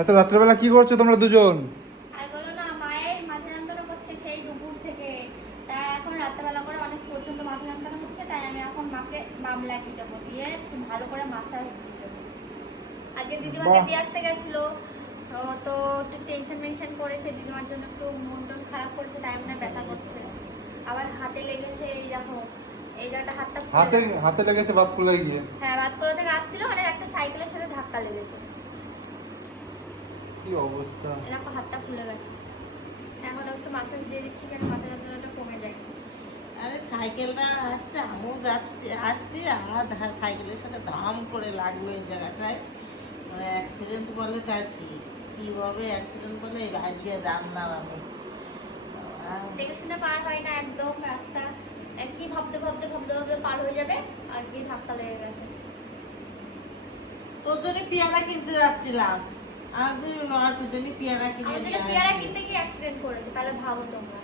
এত রাত্রেবেলা কি করছো তোমরা দুজন? আর বলো না, মায়ের মাথা যন্ত্রণা করছে সেই দুপুর থেকে। তাই এখন রাত্রেবেলা করে অনেক প্রচন্ড মাথা যন্ত্রণা হচ্ছে, তাই আমি এখন মাকে মামলা দিতে দেবো, দিয়ে খুব ভালো করে মাসাজ দিয়ে দেবো। আজকে দিদিমাকে দিয়ে আসতে গেছিল, তো একটু টেনশন করেছে, দিদিমার জন্য একটু মন টন খারাপ করেছে, তাই মনে ব্যথা করছে। আবার হাতে লেগেছে, এই দেখো এই জায়গাটা হাতটা হাতে হাতে লেগেছে বাপ ফুলে গিয়ে? হ্যাঁ, বাতকুলা থেকে আসছিল, মানে একটা সাইকেলের সাথে ধাক্কা লেগেছে। কি অবস্থা! দেখো হাতটা ফুলে গেছে। এখন একটু মাসাজ দিয়ে দিচ্ছি যেন মাথা যন্ত্রণাটা কমে যায়। আরে সাইকেলটা আসছে, আমিও আসছি, আর সাইকেলের সাথে ধাম করে লাগলো এই জায়গাটায়। মানে অ্যাক্সিডেন্ট বলে তার কিভাবে অ্যাক্সিডেন্ট বলে আজকে জানলাম আমি। দেখে শুনে পার হয় না একদম রাস্তা, কি ভাবতে পার হয়ে যাবে, আর কি ধাক্কা লেগে গেছে। তোর জন্য পেয়ারা কিনতে যাচ্ছিলাম, আর তুই আমার জন্য পেয়ারা কিনে আমাদের নিয়ে পেয়ারা আসবি। কিনতে গিয়ে অ্যাক্সিডেন্ট করেছে, তাহলে ভাবো তোমরা।